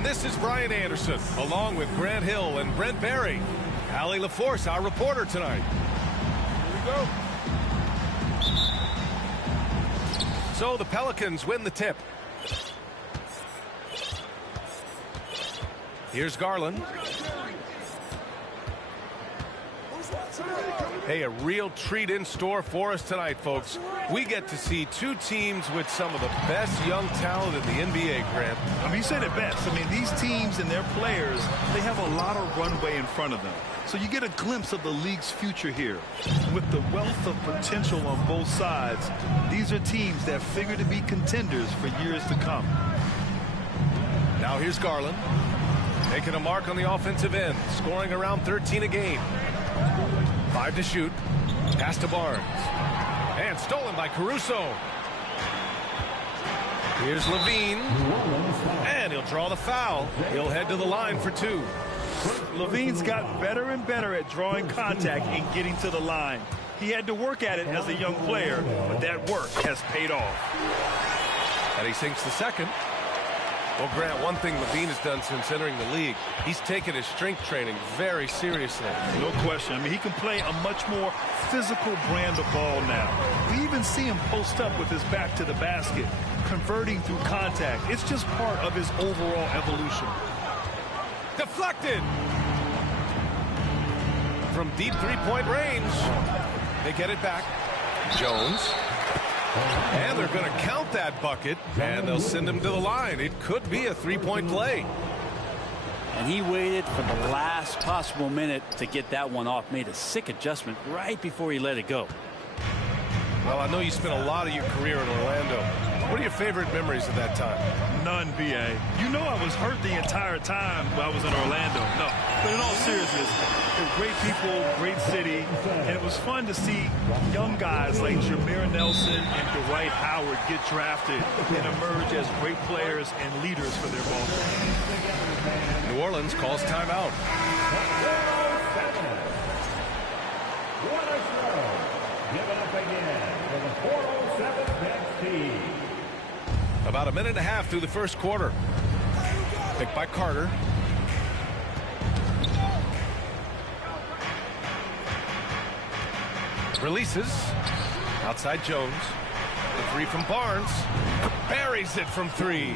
And this is Brian Anderson, along with Grant Hill and Brent Barry. Allie LaForce, our reporter tonight. Here we go. So the Pelicans win the tip. Here's Garland. Hey, a real treat in store for us tonight, folks. We get to see two teams with some of the best young talent in the NBA, Grant. I mean, you said it best. I mean, these teams and their players, they have a lot of runway in front of them. So you get a glimpse of the league's future here. With the wealth of potential on both sides, these are teams that figure to be contenders for years to come. Now here's Garland. Making a mark on the offensive end, scoring around 13 a game. 5 to shoot. Pass to Barnes. And stolen by Caruso. Here's Levine. And he'll draw the foul. He'll head to the line for 2. Levine's got better and better at drawing contact and getting to the line. He had to work at it as a young player, but that work has paid off. And he sinks the second. Well, Grant, one thing Levine has done since entering the league, he's taken his strength training very seriously. No question. I mean, he can play a much more physical brand of ball now. We even see him post up with his back to the basket, converting through contact. It's just part of his overall evolution. Deflected! From deep three-point range. They get it back. Jones. And they're going to count that bucket, and they'll send him to the line. It could be a three-point play. And he waited for the last possible minute to get that one off. Made a sick adjustment right before he let it go. Well, I know you spent a lot of your career in Orlando. What are your favorite memories of that time? None, B.A. You know I was hurt the entire time while I was in Orlando. No, but in all seriousness, great people, great city, and it was fun to see young guys like Jameer Nelson and Dwight Howard get drafted and emerge as great players and leaders for their ball team. New Orleans calls timeout. About a minute and a half through the first quarter. Picked by Carter. Releases. Outside Jones. The three from Barnes. Buries it from 3.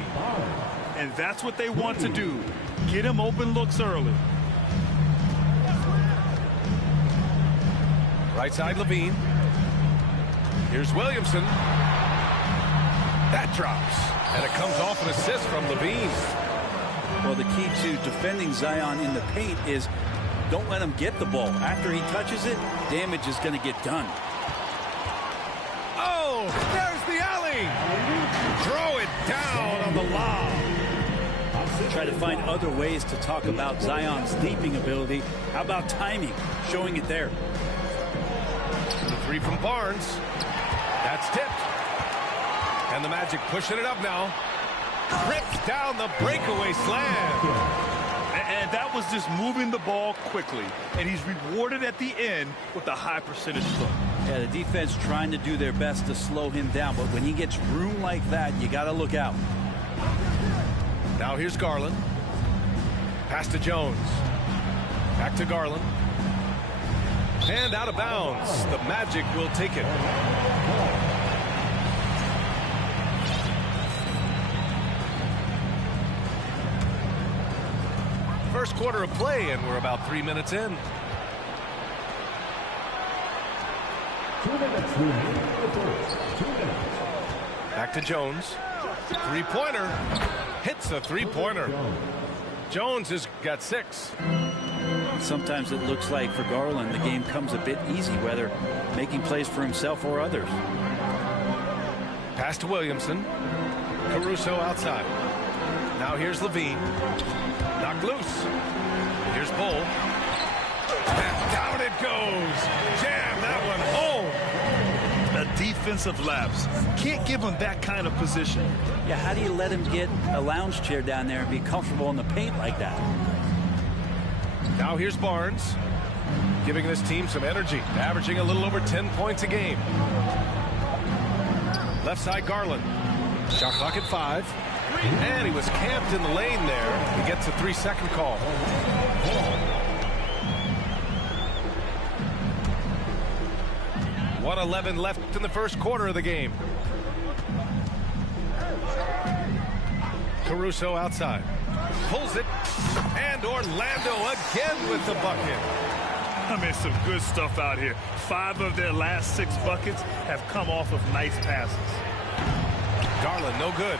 And that's what they want to do. Get him open looks early. Right side Levine. Here's Williamson. That drops. And it comes off an assist from Levine. Well, the key to defending Zion in the paint is don't let him get the ball. After he touches it, damage is going to get done. Oh, there's the alley. Throw it down on the lob. Try to find other ways to talk about Zion's leaping ability. How about timing? Showing it there. The three from Barnes. That's tipped. And the Magic pushing it up now. Rips down the breakaway slam. And that was just moving the ball quickly. And he's rewarded at the end with a high percentage look. Yeah, the defense trying to do their best to slow him down. But when he gets room like that, you got to look out. Now here's Garland. Pass to Jones. Back to Garland. And out of bounds. The Magic will take it. First quarter of play, and we're about 3 minutes in. 2 minutes. 2 minutes. Back to Jones. Three-pointer. Hits a three-pointer. Jones has got 6. Sometimes it looks like for Garland the game comes a bit easy, whether making plays for himself or others. Pass to Williamson. Caruso outside. Now here's Levine. Knocked loose. Here's Bull. And down it goes. Jam that one home. A defensive lapse. Can't give him that kind of position. Yeah, how do you let him get a lounge chair down there and be comfortable in the paint like that? Now here's Barnes, giving this team some energy, averaging a little over 10 points a game. Left side Garland. Shot clock at 5. And he was camped in the lane there. He gets a 3-second call. .111 left in the first quarter of the game. Caruso outside. Pulls it. And Orlando again with the bucket. I mean, some good stuff out here. 5 of their last 6 buckets have come off of nice passes. Garland, no good.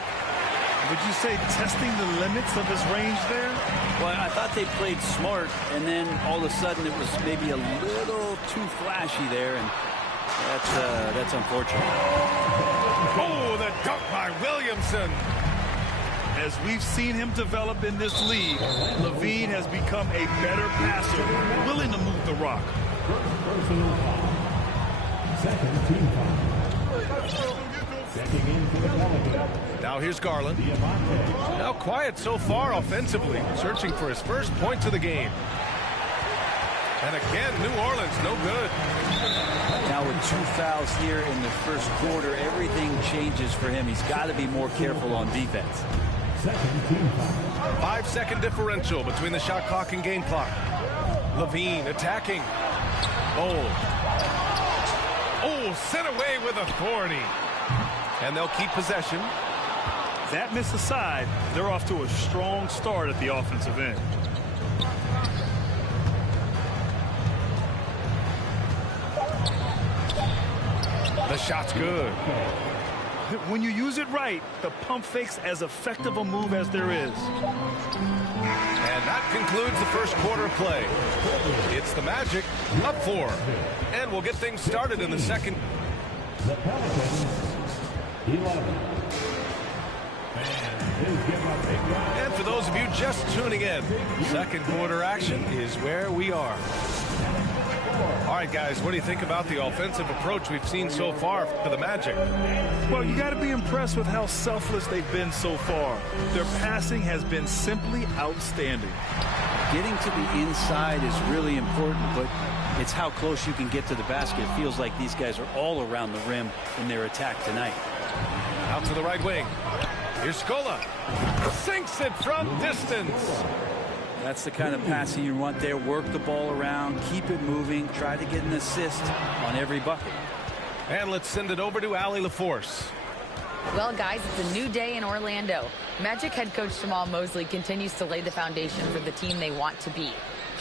Would you say testing the limits of his range there? Well, I thought they played smart, and then all of a sudden it was maybe a little too flashy there, and that's unfortunate. Oh, the dunk by Williamson. As we've seen him develop in this league, Levine has become a better passer, willing to move the rock. Personal foul. Second team foul. Checking in for the Pelicans. Now here's Garland. Now quiet so far offensively, searching for his first points of the game. And again, New Orleans, no good. Now with 2 fouls here in the first quarter, everything changes for him. He's got to be more careful on defense. Second team foul. 5-second differential between the shot clock and game clock. Levine attacking. Bold. Oh, sent away with authority. And they'll keep possession. That miss aside, they're off to a strong start at the offensive end. The shot's good. When you use it right, the pump fake's as effective a move as there is. And that concludes the first quarter play. It's the Magic up 4. And we'll get things started in the second. The Pelicans, 11. And for those of you just tuning in, second quarter action is where we are. All right, guys, what do you think about the offensive approach we've seen so far for the Magic? Well, you got to be impressed with how selfless they've been so far. Their passing has been simply outstanding. Getting to the inside is really important, but it's how close you can get to the basket. It feels like these guys are all around the rim in their attack tonight. Out to the right wing. Here's Scola. Sinks it from distance. That's the kind of passing you want there. Work the ball around, keep it moving, try to get an assist on every bucket. And let's send it over to Allie LaForce. Well, guys, it's a new day in Orlando. Magic head coach Jamal Mosley continues to lay the foundation for the team they want to be.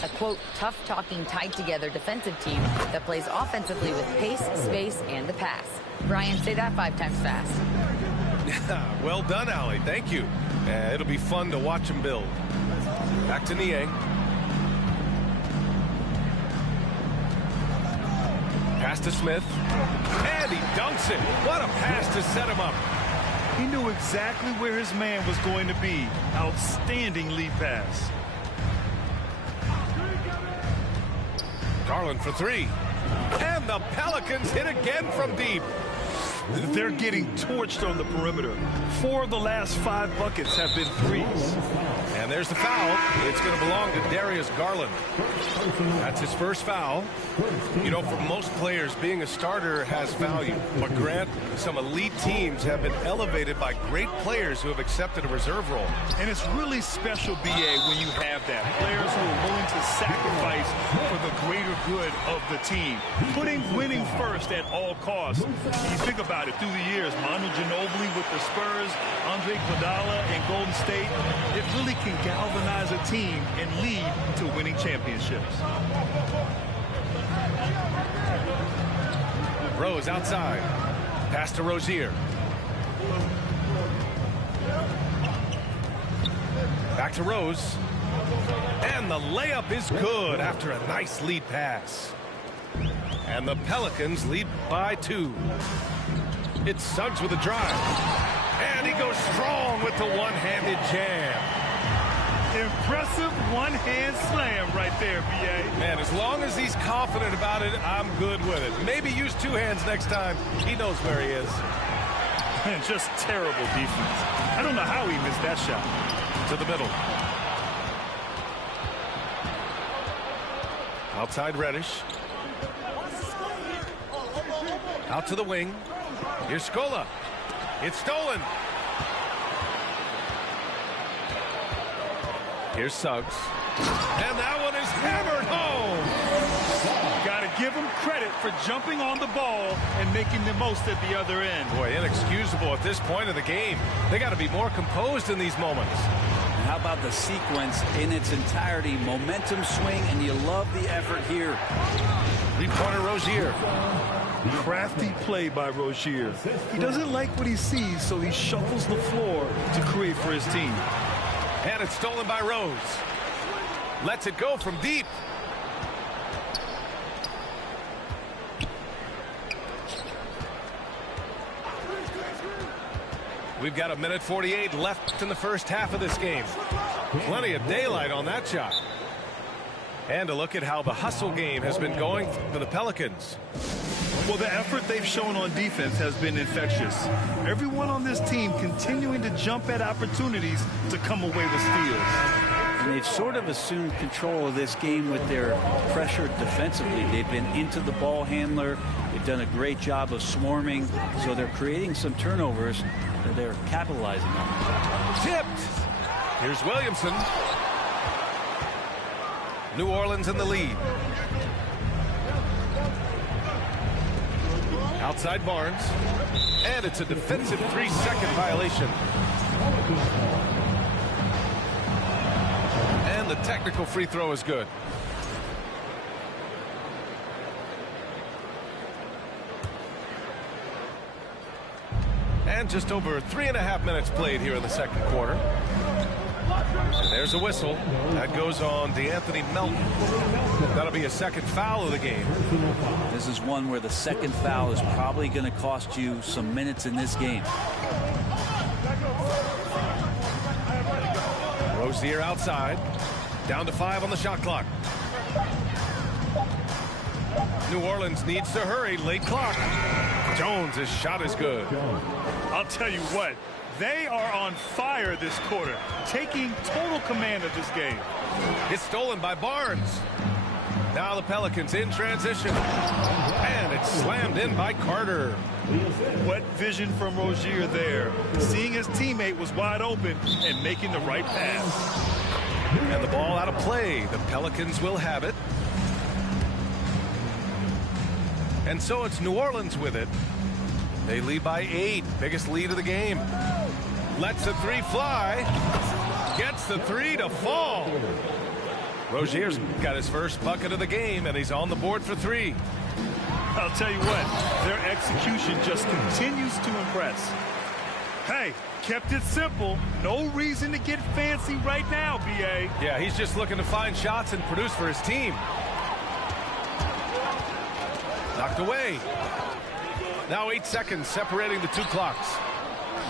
A, quote, tough-talking, tied-together defensive team that plays offensively with pace, space, and the pass. Brian, say that 5 times fast. Well done, Allie. Thank you. It'll be fun to watch him build. Back to Niang. Pass to Smith. And he dunks it. What a pass to set him up. He knew exactly where his man was going to be. Outstanding lead pass. Garland for 3. And the Pelicans hit again from deep. They're getting torched on the perimeter. 4 of the last 5 buckets have been threes. And there's the foul. It's going to belong to Darius Garland. That's his first foul. You know, for most players, being a starter has value. But Grant, some elite teams have been elevated by great players who have accepted a reserve role. And it's really special, B.A., when you have that. Players who are willing to sacrifice for the greater good of the team. Putting winning first at all costs. You think about it, through the years, Manu Ginobili with the Spurs, Andre Iguodala in Golden State, it really can galvanize a team and lead to winning championships. Rose outside. Pass to Rozier. Back to Rose. And the layup is good after a nice lead pass. And the Pelicans lead by 2. It's Suggs with a drive. And he goes strong with the one-handed jam. Impressive one-hand slam right there, B.A. Man, as long as he's confident about it, I'm good with it. Maybe use 2 hands next time. He knows where he is. Man, just terrible defense. I don't know how he missed that shot. To the middle. Outside Reddish. Out to the wing. Here's Scola. It's stolen. Here's Suggs. And that one is hammered home. Got to give him credit for jumping on the ball and making the most at the other end. Boy, inexcusable at this point of the game. They got to be more composed in these moments. And how about the sequence in its entirety? Momentum swing, and you love the effort here. Three-pointer Rozier. Crafty play by Rozier. He doesn't like what he sees, so he shuffles the floor to create for his team. And it's stolen by Rose. Lets it go from deep. We've got 1:48 left in the first half of this game. Plenty of daylight on that shot. And a look at how the hustle game has been going for the Pelicans. Well, the effort they've shown on defense has been infectious. Everyone on this team continuing to jump at opportunities to come away with steals. And they've sort of assumed control of this game with their pressure defensively. They've been into the ball handler. They've done a great job of swarming. So they're creating some turnovers that they're capitalizing on. Tipped. Here's Williamson. New Orleans in the lead. Outside Barnes. And it's a defensive 3-second violation. And the technical free throw is good. And just over 3.5 minutes played here in the second quarter. And there's a whistle. That goes on DeAnthony Melton. That'll be a second foul of the game. This is one where the second foul is probably going to cost you some minutes in this game. Rozier outside. Down to 5 on the shot clock. New Orleans needs to hurry. Late clock. Jones' shot is good. I'll tell you what, they are on fire this quarter, taking total command of this game. It's stolen by Barnes. Now the Pelicans in transition. And it's slammed in by Carter. What vision from Rozier there. Seeing his teammate was wide open and making the right pass. And the ball out of play. The Pelicans will have it. And so it's New Orleans with it. They lead by 8. Biggest lead of the game. Lets the 3 fly. Gets the 3 to fall. Rozier's got his first bucket of the game, and he's on the board for 3. I'll tell you what, their execution just continues to impress. Hey, kept it simple. No reason to get fancy right now, B.A. Yeah, he's just looking to find shots and produce for his team. Knocked away. Now 8 seconds separating the 2 clocks.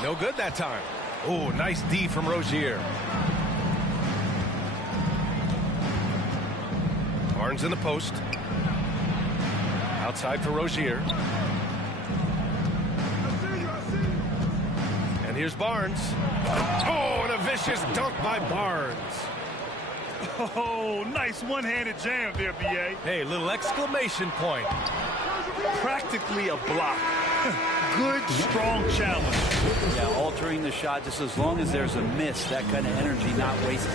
No good that time. Oh, nice D from Rozier. Barnes in the post. Outside for Rozier. And here's Barnes. Oh, and a vicious dunk by Barnes. Oh, nice one-handed jam there, B.A. Hey, little exclamation point. Practically a block. Good, strong challenge. Yeah, altering the shot just as long as there's a miss. That kind of energy not wasted.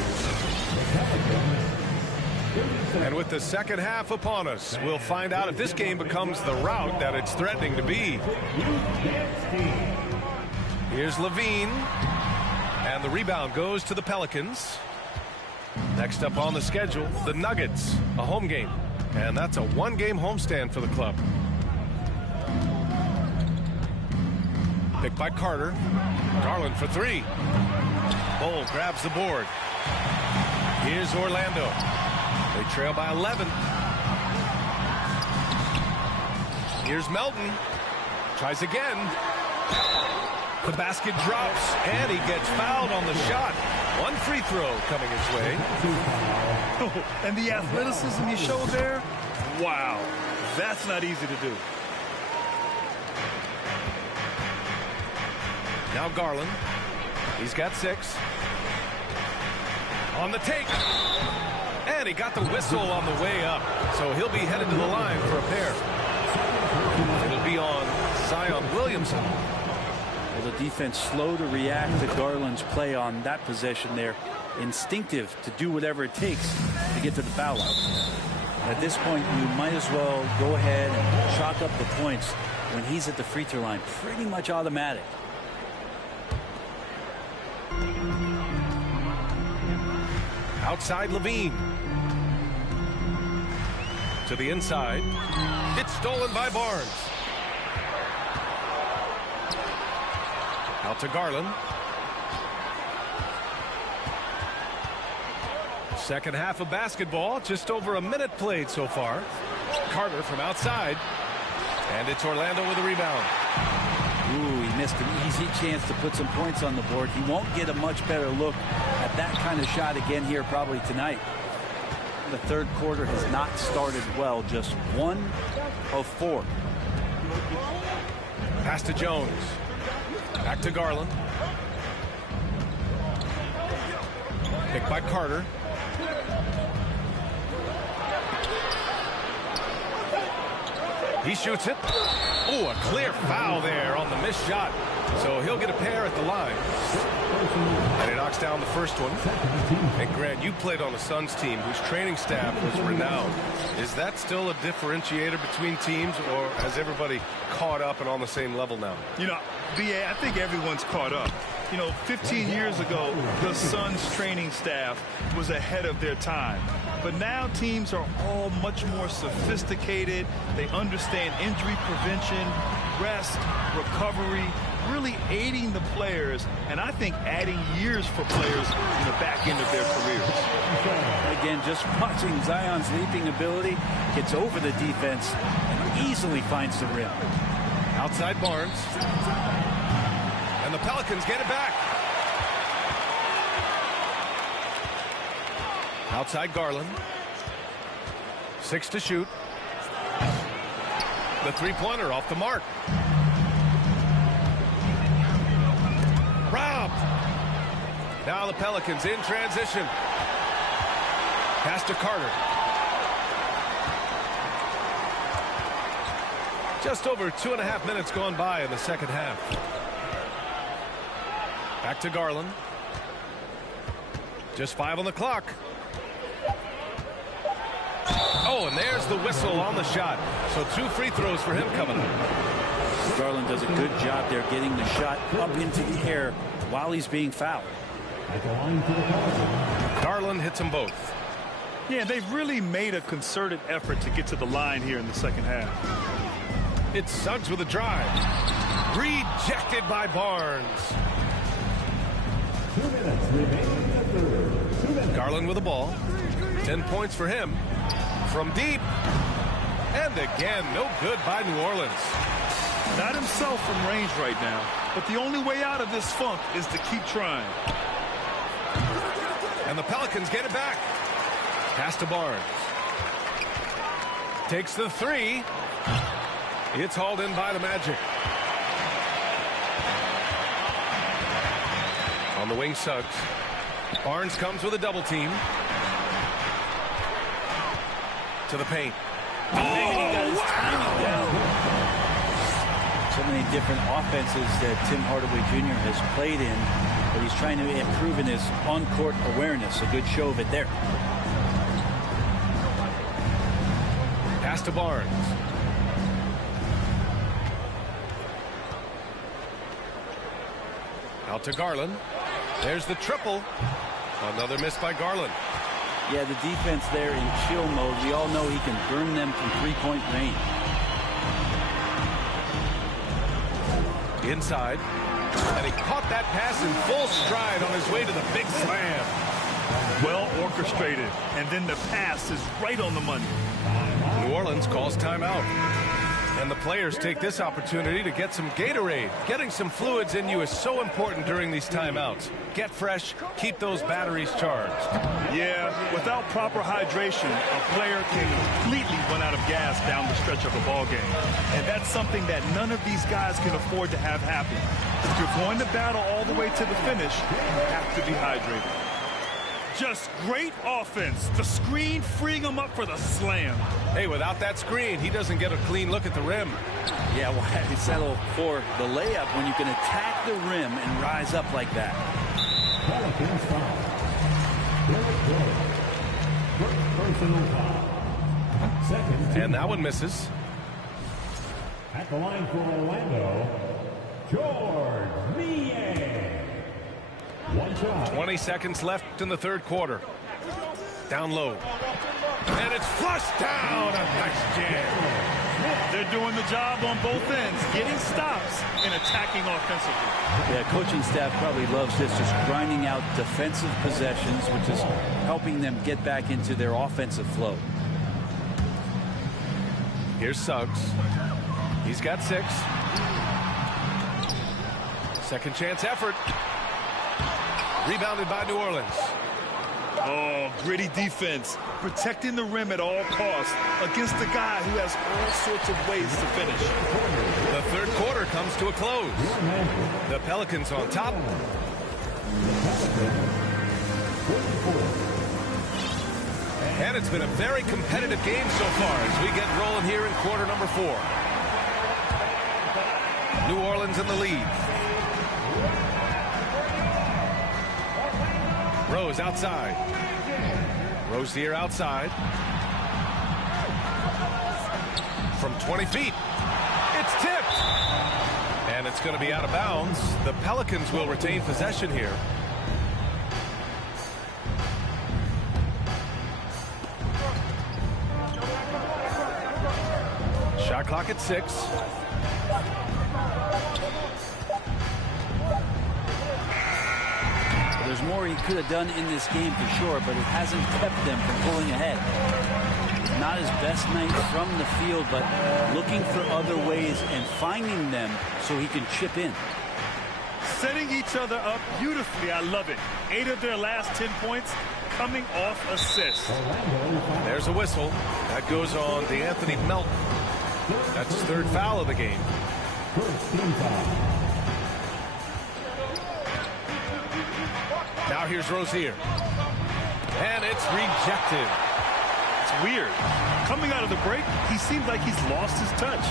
And with the second half upon us, we'll find out if this game becomes the rout that it's threatening to be. Here's Levine. And the rebound goes to the Pelicans. Next up on the schedule, the Nuggets, a home game. And that's a 1-game homestand for the club. Picked by Carter. Garland for 3. Bull grabs the board. Here's Orlando. They trail by 11. Here's Melton. Tries again. The basket drops, and he gets fouled on the shot. 1 free throw coming his way. Oh, and the athleticism he showed there, wow, that's not easy to do. Now Garland. He's got 6. On the take. And he got the whistle on the way up. So he'll be headed to the line for a pair. It'll be on Zion Williamson. Well, the defense slow to react to Garland's play on that possession there. instinctive to do whatever it takes to get to the foul line. At this point, you might as well go ahead and chalk up the points when he's at the free throw line. Pretty much automatic. Outside Levine. To the inside. It's stolen by Barnes. Out to Garland. Second half of basketball, just over a minute played so far. Carter from outside. And it's Orlando with a rebound. Ooh, he missed an easy chance to put some points on the board. He won't get a much better look at that kind of shot again here probably tonight. The third quarter has not started well, just 1 of 4. Pass to Jones. Back to Garland. Picked by Carter. He shoots it. Oh, a clear foul there on the missed shot. So he'll get a pair at the line. And he knocks down the first one. And Grant, you played on the Suns team whose training staff was renowned. Is that still a differentiator between teams, or has everybody caught up and on the same level now? You know, B.A., I think everyone's caught up. You know, 15 years ago, the Suns training staff was ahead of their time. But now teams are all much more sophisticated. They understand injury prevention, rest, recovery, really aiding the players, and I think adding years for players in the back end of their careers. Again, just watching Zion's leaping ability, gets over the defense and easily finds the rim. Outside Barnes. And the Pelicans get it back. Outside Garland. 6 to shoot. The three-pointer off the mark. Robbed. Now the Pelicans in transition. Pass to Carter. Just over 2.5 minutes gone by in the second half. Back to Garland. Just 5 on the clock. Oh, and there's the whistle on the shot. So 2 free throws for him coming up. Garland does a good job there getting the shot up into the air while he's being fouled. Garland hits them both. Yeah, they've really made a concerted effort to get to the line here in the second half. It's Suggs with a drive. Rejected by Barnes. 2 minutes remaining in the third. 2 minutes. Garland with the ball. 10 points for him. From deep. And again, no good by New Orleans. Not himself from range right now, but the only way out of this funk is to keep trying. And the Pelicans get it back. Pass to Barnes. Takes the 3. It's hauled in by the Magic. On the wing, Suggs. Barnes comes with a double team. To the paint. He got his timing down. So many different offenses that Tim Hardaway Jr. has played in, but he's trying to improve in his on-court awareness. A good show of it there. Pass to Barnes. Out to Garland. There's the triple. Another miss by Garland. Yeah, the defense there in chill mode. We all know he can burn them from three-point range. Inside. And he caught that pass in full stride on his way to the big slam. Well orchestrated. And then the pass is right on the money. New Orleans calls timeout. And the players take this opportunity to get some Gatorade. Getting some fluids in you is so important during these timeouts. Get fresh, keep those batteries charged. Yeah, without proper hydration, a player can completely run out of gas down the stretch of a ball game. And that's something that none of these guys can afford to have happen. If you're going to battle all the way to the finish, you have to be hydrated. Just great offense. The screen freeing him up for the slam. Hey, without that screen, he doesn't get a clean look at the rim. Yeah, why settle for the layup when you can attack the rim and rise up like that? Personal foul. And that one misses. At the line for Orlando, George Niang. One shot. 20 seconds left in the third quarter. Down low. And it's flushed down. A nice jam. They're doing the job on both ends, getting stops and attacking offensively. Yeah, coaching staff probably loves this, just grinding out defensive possessions, which is helping them get back into their offensive flow. Here's Suggs. He's got 6. Second chance effort. Rebounded by New Orleans. Oh, gritty defense, protecting the rim at all costs against a guy who has all sorts of ways to finish. The third quarter comes to a close. The Pelicans on top. And it's been a very competitive game so far as we get rolling here in quarter number 4. New Orleans in the lead. Rose outside. Rozier outside. From 20 feet. It's tipped. And it's going to be out of bounds. The Pelicans will retain possession here. Shot clock at 6. There's more he could have done in this game for sure, but it hasn't kept them from pulling ahead. Not his best night from the field, but looking for other ways and finding them so he can chip in. Setting each other up beautifully. I love it. 8 of their last 10 points coming off assists. There's a whistle. That goes on D'Anthony Melton. That's his 3rd foul of the game. First team foul. Now here's Rozier. And it's rejected. It's weird. Coming out of the break, he seems like he's lost his touch.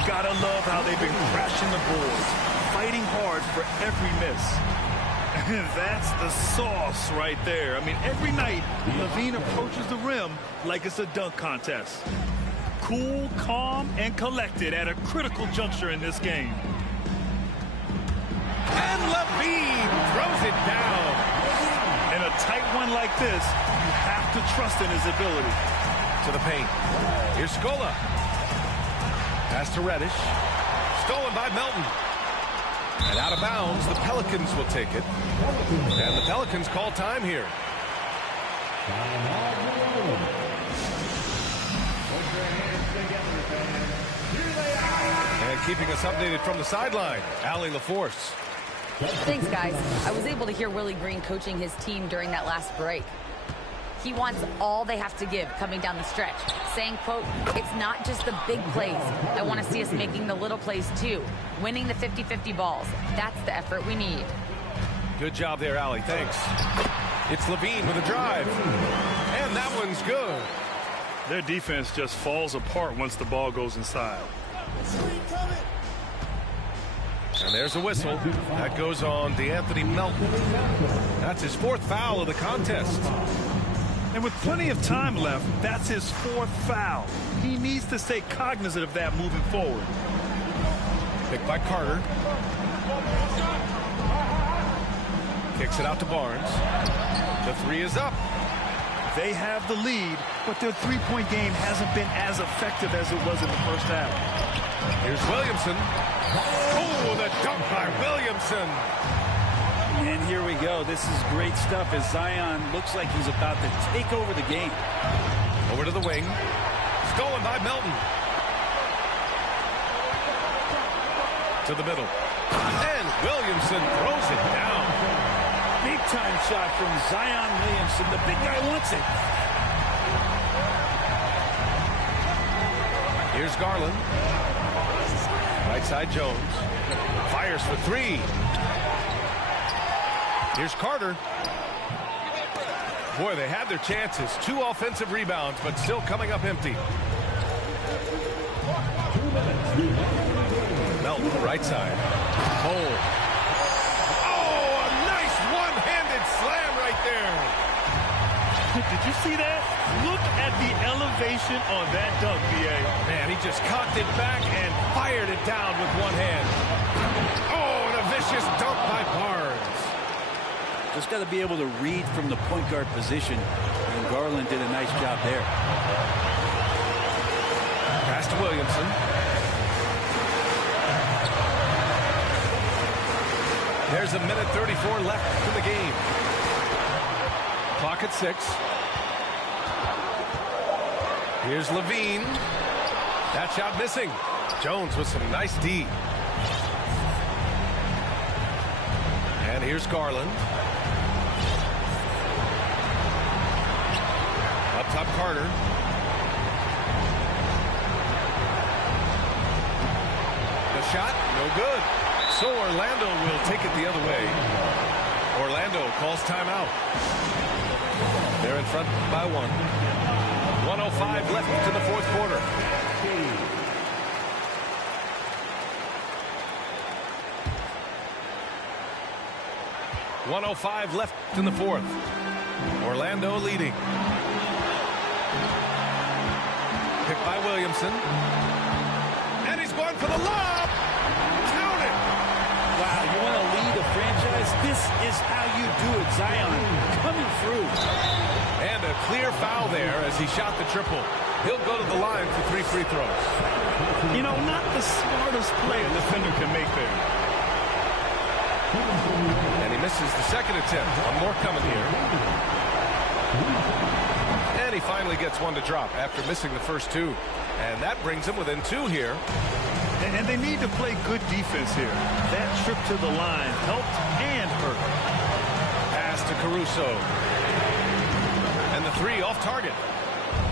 You gotta love how they've been crashing the boards, fighting hard for every miss. That's the sauce right there. I mean, every night, Levine approaches the rim like it's a dunk contest. Cool, calm, and collected at a critical juncture in this game. And Levine throws it down. In a tight one like this, you have to trust in his ability. To the paint. Here's Scola. Pass to Reddish. Stolen by Melton. And out of bounds, the Pelicans will take it. And the Pelicans call time here. And keeping us updated from the sideline, Allie LaForce. Thanks, guys. I was able to hear Willie Green coaching his team during that last break. He wants all they have to give coming down the stretch, saying, quote, it's not just the big plays. I want to see us making the little plays, too. Winning the 50-50 balls. That's the effort we need. Good job there, Allie. Thanks. It's Levine with a drive. And that one's good. Their defense just falls apart once the ball goes inside. And there's a whistle. That goes on D'Anthony Melton. That's his 4th foul of the contest. And with plenty of time left, that's his 4th foul. He needs to stay cognizant of that moving forward. Picked by Carter. Kicks it out to Barnes. The 3 is up. They have the lead, but their three-point game hasn't been as effective as it was in the first half. Here's Williamson. Oh, the dunk by Williamson. And here we go. This is great stuff as Zion looks like he's about to take over the game. Over to the wing. Stolen by Melton. To the middle. And Williamson throws it down. Big time shot from Zion Williamson. The big guy wants it. Here's Garland. Right side Jones. Fires for 3. Here's Carter. Boy, they had their chances. 2 offensive rebounds, but still coming up empty. Melton, right side. Cole. Oh, a nice one-handed slam right there. efficient on that dunk, B.A. Man, he just cocked it back and fired it down with one hand. Oh, and a vicious dunk by Barnes. Just got to be able to read from the point guard position, and Garland did a nice job there. Pass to Williamson. There's a minute 34 left in the game. Clock at 6. Here's Levine. That shot missing. Jones with some nice D. And here's Garland. Up top, Carter. The shot, no good. So Orlando will take it the other way. Orlando calls timeout. They're in front by 1. 1:05 left to the fourth quarter. .105 left in the fourth. Orlando leading. Picked by Williamson. And he's going for the lob. Count it. Wow, you want to lead a franchise? This is how you do it. Zion coming through. And a clear foul there as he shot the triple. He'll go to the line for 3 free throws. You know, not the smartest play a defender can make there. And he misses the second attempt. One more coming here. And he finally gets one to drop after missing the first 2. And that brings him within 2 here. And they need to play good defense here. That trip to the line helped and hurt. Pass to Caruso. And the 3 off target.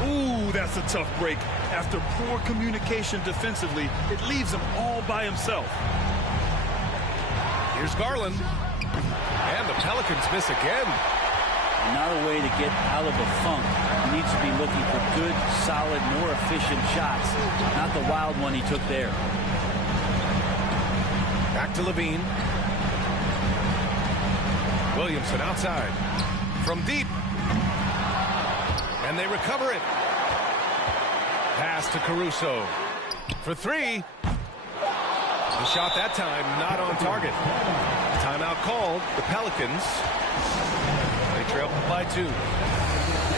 Ooh, that's a tough break. After poor communication defensively, it leaves him all by himself. Here's Garland. And the Pelicans miss again. Not a way to get out of a funk. He needs to be looking for good, solid, more efficient shots. Not the wild one he took there. Back to Levine. Williamson outside. From deep. And they recover it. Pass to Caruso. For 3. The shot that time not on target. Timeout called. The Pelicans. They trail by 2.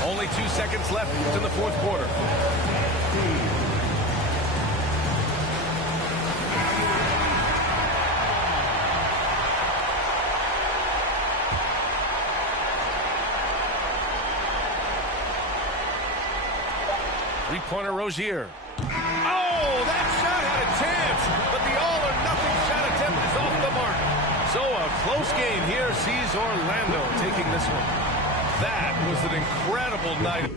Only 2 seconds left in the fourth quarter. Three-pointer Rozier. Oh, that shot had a chance, but the all-or-nothing shot attempt is off the mark. So a close game here sees Orlando taking this one. That was an incredible night.